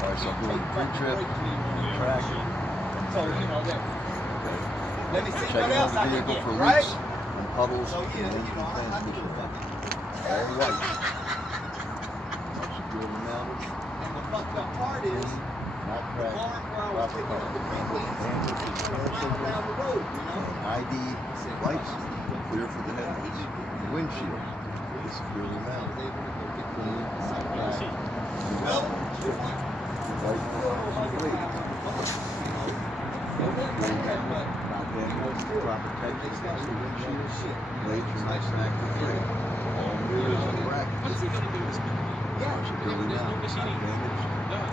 Alright, so I'm doing pre-trip, track, So, you know, that. okay. Let me see what Checking else out I the can vehicle get, for right? leaks and puddles So, and yeah, engine you know, I do transmission. it fucking. All white. All securely mounted. And the fucked up part is, Not the cracked, bar where I was proper picking up color. the pre-leads, And it's it's a mile down the road, you know? and ID lights, clear for the headlights. Windshield is securely mounted. Clean, not cracked. Well, White plate. Not damaged, proper tension against the windshield. Blades are nice and active free. All mirrors and brackets. What's he gonna do this week? Are securely There's no mounted, not machining. damaged. Done.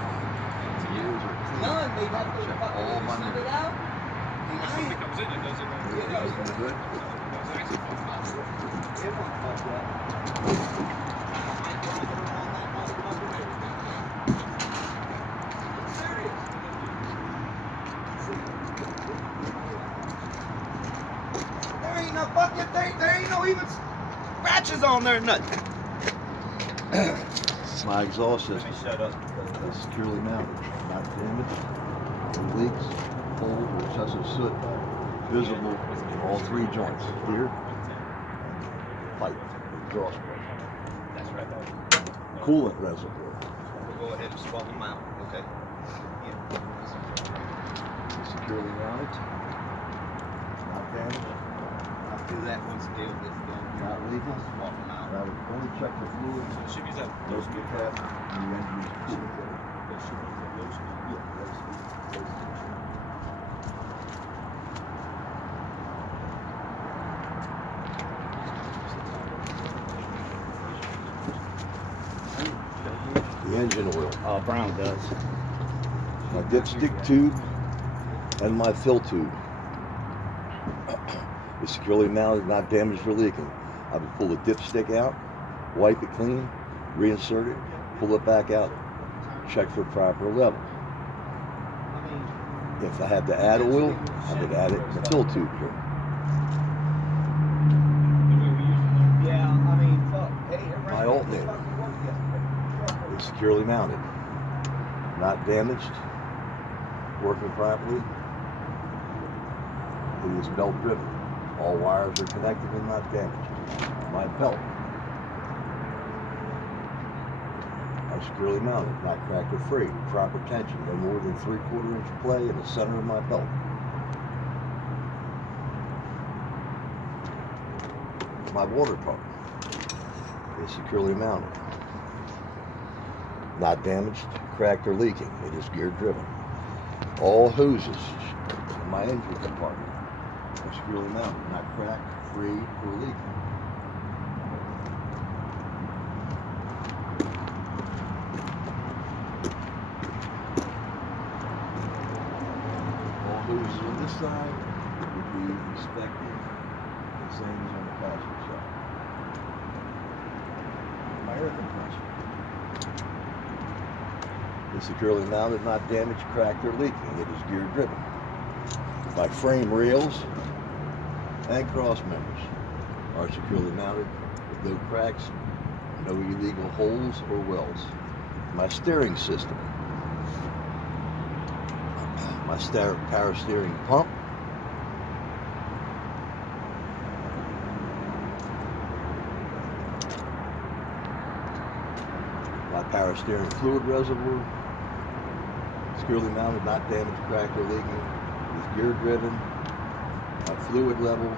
Mirrors are clean. none, they have to Check fucking all my send it mirrors. out. When somebody comes in and does it, Everything's been good. that's actually fucked up. Everyone fucked up. There ain't no fucking thing, there ain't no even scratches on there, nothing. My exhaust Let me system shut up. is securely mounted, not damaged. No leaks, holes, or excessive soot visible in all three joints. Here, pipe, exhaust pipe. That's right. Coolant reservoir. We'll go ahead and swap them out, okay? Is securely mounted, not damaged, I'll do that once the deal gets done. not leaking. Swap them out. I would only check the fluid, She means that most of the cap, and the engine is cool. The engine oil, Brown does. my dipstick tube, and my fill tube is securely mounted, not damaged or leaking. I would pull the dipstick out, wipe it clean, reinsert it, pull it back out, check for proper level. If I had to add oil, I would add it in the fill tube here. Yeah, I mean, fuck. Hey, it My alternator is securely mounted, not damaged, working properly. It is belt driven. All wires are connected and not damaged. My belt are securely mounted, not cracked or free. Proper tension, no more than 3/4 inch play in the center of my belt. My water pump is securely mounted, not damaged, cracked, or leaking. It is gear driven. All hoses in my engine compartment are securely mounted, not cracked, free, or leaking. All hoses on this side would be inspected the same as on the passenger side. My air compressor is securely mounted, not damaged, cracked, or leaking. It is gear driven. My frame rails and cross members are securely mounted with no cracks, no illegal holes or welds. My steering system, my power steering pump, my power steering fluid reservoir, securely mounted, not damaged, cracked, or leaking, is gear driven. My fluid level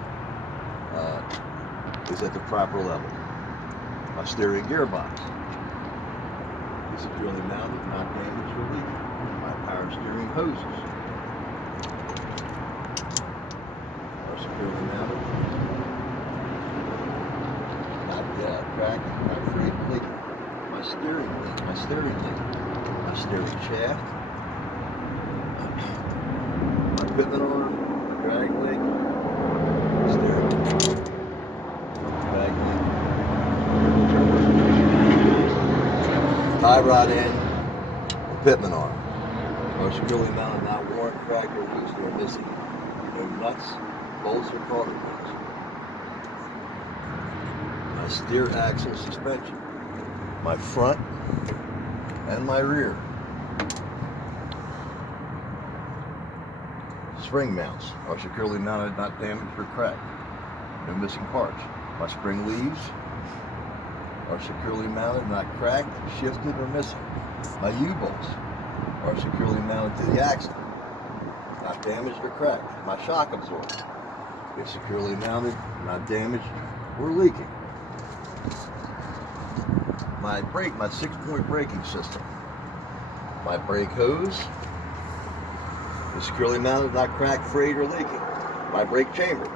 is at the proper level. My steering gearbox is securely mounted, not damaged or leaking. My power steering hoses are securely mounted, not cracked, not free of leaking. My steering link, my steering shaft, my pivot arm, drag link, steering drag link, tie rod end, and pitman arm are securely mounted, not worn, cracked, or loose. They're missing. No nuts, bolts, or cotter pins. My steer axle suspension, my front and my rear spring mounts are securely mounted, not damaged or cracked. No missing parts. My spring leaves are securely mounted, not cracked, shifted, or missing. My U-bolts are securely mounted to the axle, not damaged or cracked. My shock absorber is securely mounted, not damaged or leaking. My 6-point braking system. My brake hose is securely mounted, not cracked, frayed, or leaking. My brake chamber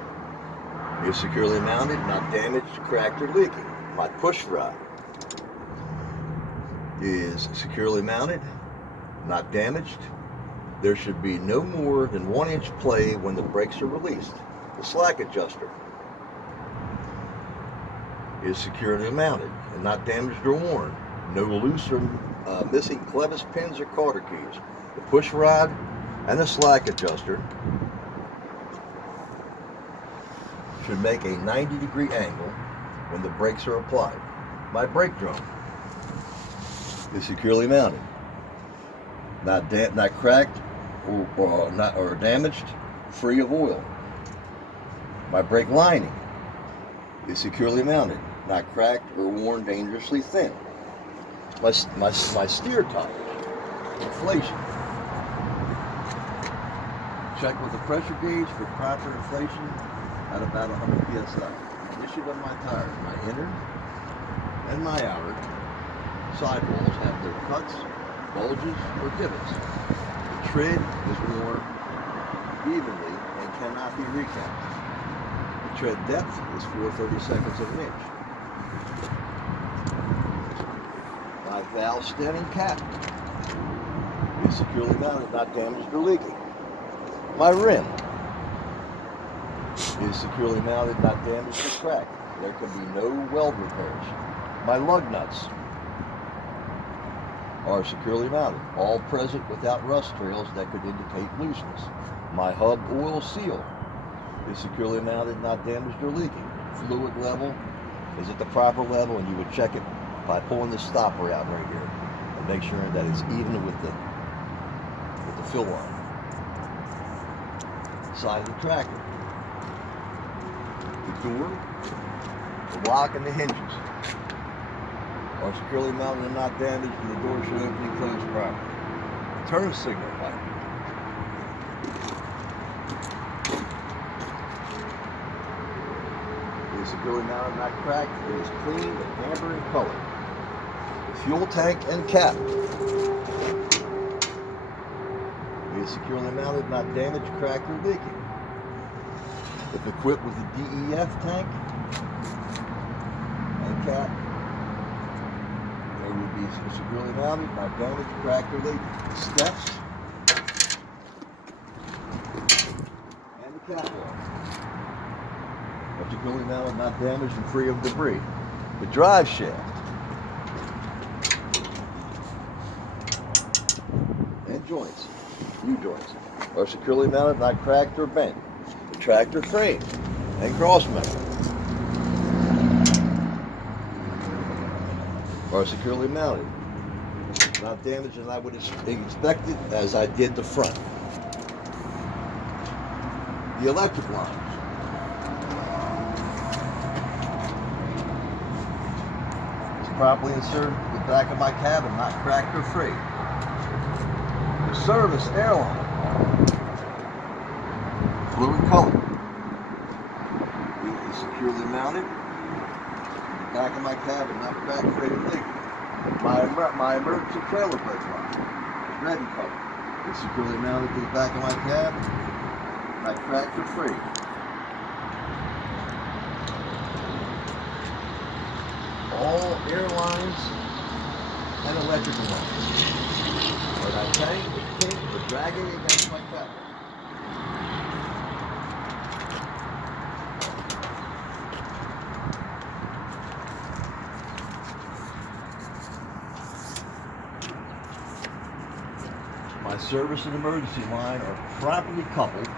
is securely mounted, not damaged, cracked, or leaking. My push rod is securely mounted, not damaged. There should be no more than 1-inch play when the brakes are released. The slack adjuster is securely mounted and not damaged or worn. No loose or missing clevis pins or cotter keys. The push rod and the slack adjuster should make a 90-degree angle when the brakes are applied. My brake drum is securely mounted, not cracked or damaged, free of oil. My brake lining is securely mounted, not cracked or worn, dangerously thin. My steer tires, inflation. Check with the pressure gauge for proper inflation at about 100 psi. Condition of my tires, my inner and my outer sidewalls have no cuts, bulges, or divots. The tread is worn evenly and cannot be recapped. The tread depth is 4/32 of an inch. My valve stem and cap is securely mounted, not damaged or leaking. My rim is securely mounted, not damaged or cracked. There can be no weld repairs. My lug nuts are securely mounted, all present without rust trails that could indicate looseness. My hub oil seal is securely mounted, not damaged or leaking. Fluid level is at the proper level, and you would check it by pulling this stopper out right here and make sure that it's even with the fill line. Side of the tractor. The door, the lock, and the hinges are securely mounted and not damaged, and the door should open and close properly. Turn signal light is securely mounted, not cracked. It is clean and amber in color. The fuel tank and cap is securely mounted, not damaged, cracked, or leaking. If equipped with a DEF tank and cap, they would be securely mounted, not damaged, cracked, or leaking. The steps and the catwalk are securely mounted, not damaged, and free of debris. The drive shaft and joints, U-joints, are securely mounted, not cracked or bent. The tractor frame and cross member are securely mounted, not damaged, and I would inspect it as I did the front. The electric lines is properly inserted in the back of my cabin, not cracked or free. The service airline, blue in color, is securely mounted in the back of my cabin, not cracked, free, or leaking. My emergency trailer brake line, red in color, is securely mounted to the back of my cab, not cracked or free. All airlines and electrical lines are not tangled, kinked, or dragging against my cabin. My service and emergency line are properly coupled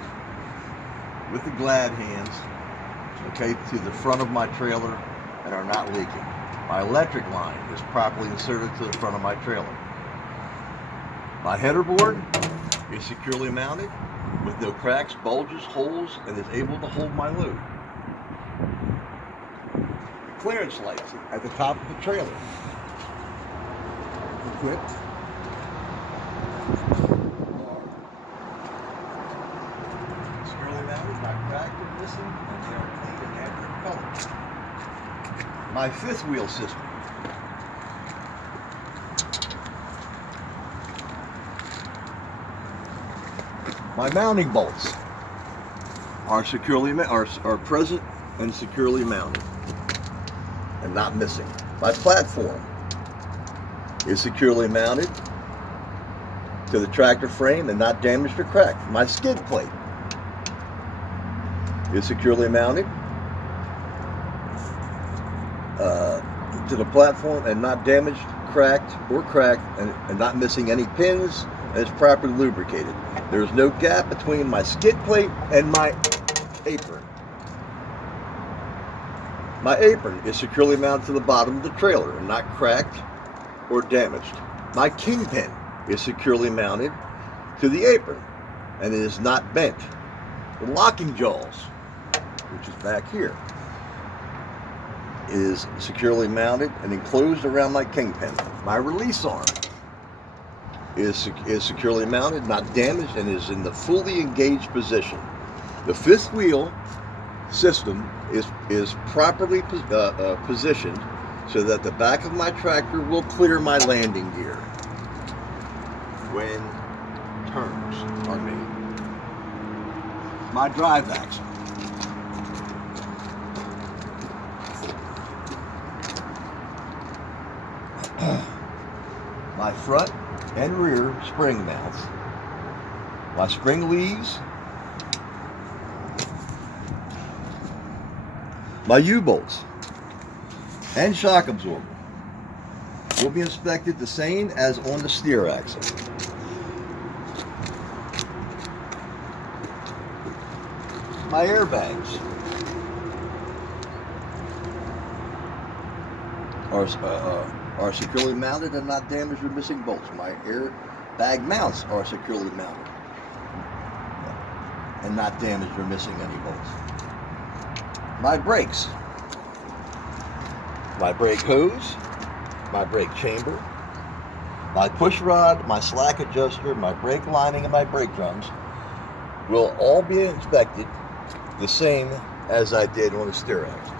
with the glad hands, okay, to the front of my trailer and are not leaking. My electric line is properly inserted to the front of my trailer. My header board is securely mounted with no cracks, bulges, holes, and is able to hold my load. Clearance lights at the top of the trailer. Equipped. Securely mounted, not cracked or missing, and they are clean and amber color. My fifth wheel system. My mounting bolts are present and securely mounted and not missing. My platform is securely mounted to the tractor frame and not damaged or cracked. My skid plate is securely mounted to the platform and not damaged, cracked, and not missing any pins, and is properly lubricated. There is no gap between my skid plate and my apron. My apron is securely mounted to the bottom of the trailer and not cracked or damaged. My kingpin is securely mounted to the apron and it is not bent. The locking jaws, which is back here, is securely mounted and enclosed around my kingpin. My release arm is securely mounted, not damaged, and is in the fully engaged position. The fifth wheel system is properly positioned so that the back of my tractor will clear my landing gear when turns are made. My drive axle. My front and rear spring mounts. My spring leaves. My U-bolts and shock absorber will be inspected the same as on the steer axle. My airbags are securely mounted and not damaged or missing bolts. My airbag mounts are securely mounted and not damaged or missing any bolts. My brakes, my brake hose, my brake chamber, my push rod, my slack adjuster, my brake lining, and my brake drums will all be inspected the same as I did on the steer axle.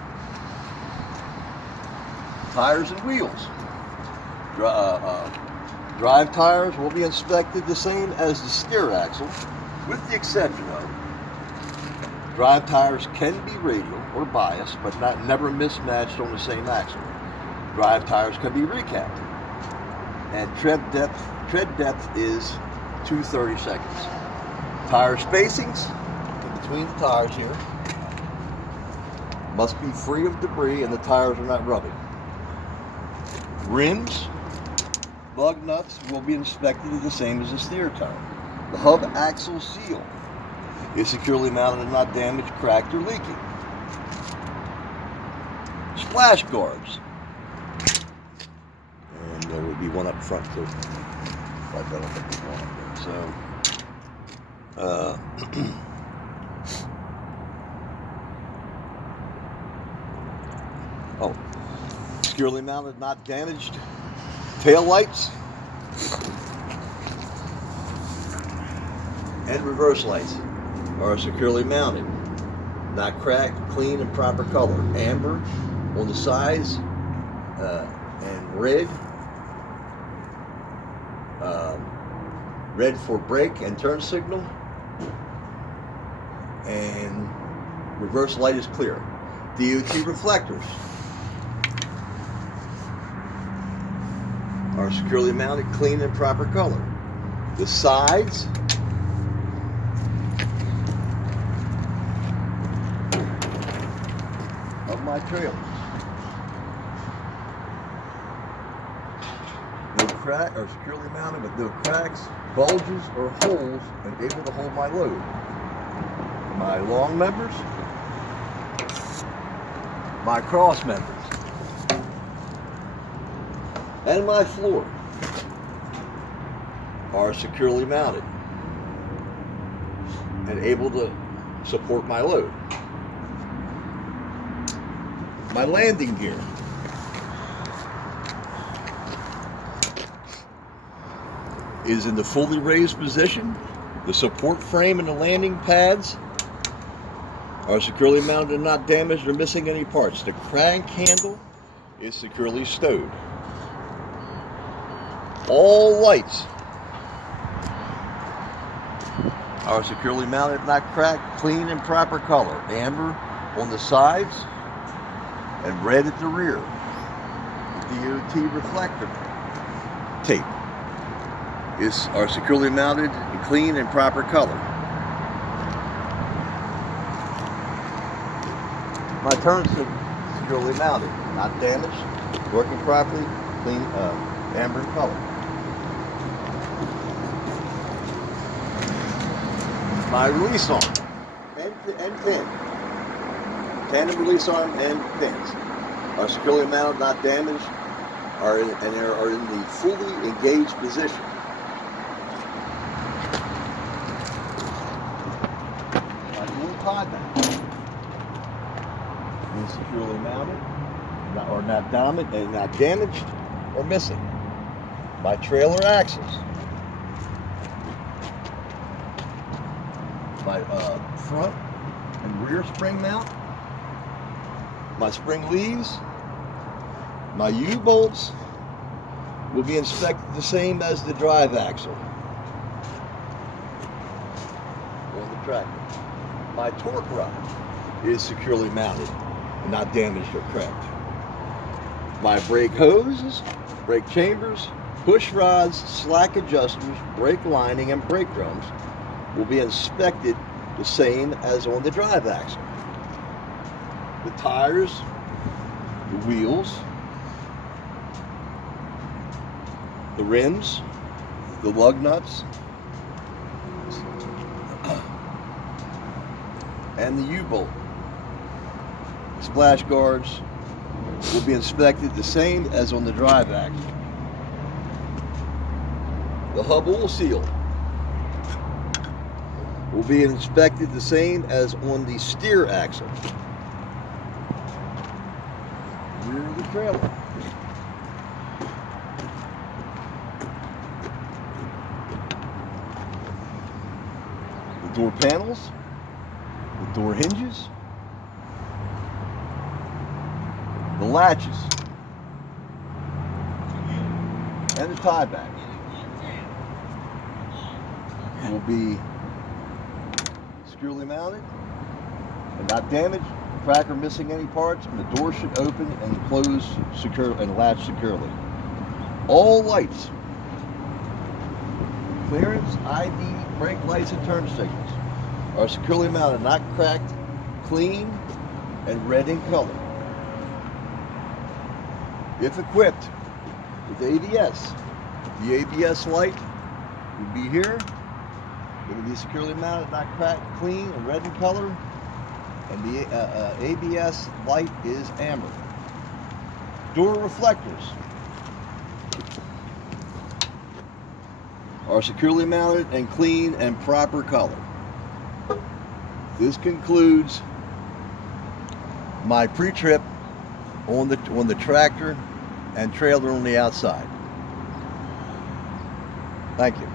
Tires and wheels. Drive tires will be inspected the same as the steer axle, with the exception of drive tires can be radial or biased, but never mismatched on the same axle. Drive tires can be recapped, and tread depth is 2/32. Tire spacings in between the tires here must be free of debris and the tires are not rubbing. Rims, lug nuts will be inspected the same as the steer tire. The hub axle seal is securely mounted and not damaged, cracked, or leaking. Splash guards. And there would be one up front too. I don't think there's one up there. So, securely mounted, not damaged. Tail lights and reverse lights are securely mounted, not cracked, clean, and proper color. Amber on the sides and red. Red for brake and turn signal, and reverse light is clear. DOT reflectors are securely mounted, clean, and proper color. The sides of my trailers, no crack, are securely mounted with no cracks, bulges, or holes, and able to hold my load. My long members, my cross members, and my floor are securely mounted. and able to support my load. My landing gear is in the fully raised position. The support frame and the landing pads are securely mounted and not damaged or missing any parts. The crank handle is securely stowed. All lights are securely mounted, not cracked, clean and proper color. Amber on the sides and red at the rear. The DOT reflector tape are securely mounted in clean and proper color. My turn signal is securely mounted, not damaged, working properly, clean, amber in color. My release arm and pin, tandem release arm and pins are securely mounted, not damaged, are in the fully engaged position. My dual contact is securely mounted, not damaged or missing. My trailer axles, my front and rear spring mount, my spring leaves, my U-bolts will be inspected the same as the drive axle on the tractor. My torque rod is securely mounted and not damaged or cracked. My brake hoses, brake chambers, push rods, slack adjusters, brake lining, and brake drums will be inspected the same as on the drive axle. The tires, the wheels, the rims, the lug nuts, and the U-bolt splash guards will be inspected the same as on the drive axle. The hub oil seal will be inspected the same as on the steer axle. Rear of the trailer. The door panels, the door hinges, the latches, and the tie back will be securely mounted and not damaged, cracked or missing any parts, and the door should open and close secure and latch securely. All lights, clearance, ID, brake lights, and turn signals are securely mounted, not cracked, clean, and red in color. If equipped with ABS, the ABS light will be here. It will be securely mounted, not cracked, clean, and red in color. And the ABS light is amber. Door reflectors are securely mounted and clean and proper color. This concludes my pre-trip on the tractor and trailer on the outside. Thank you.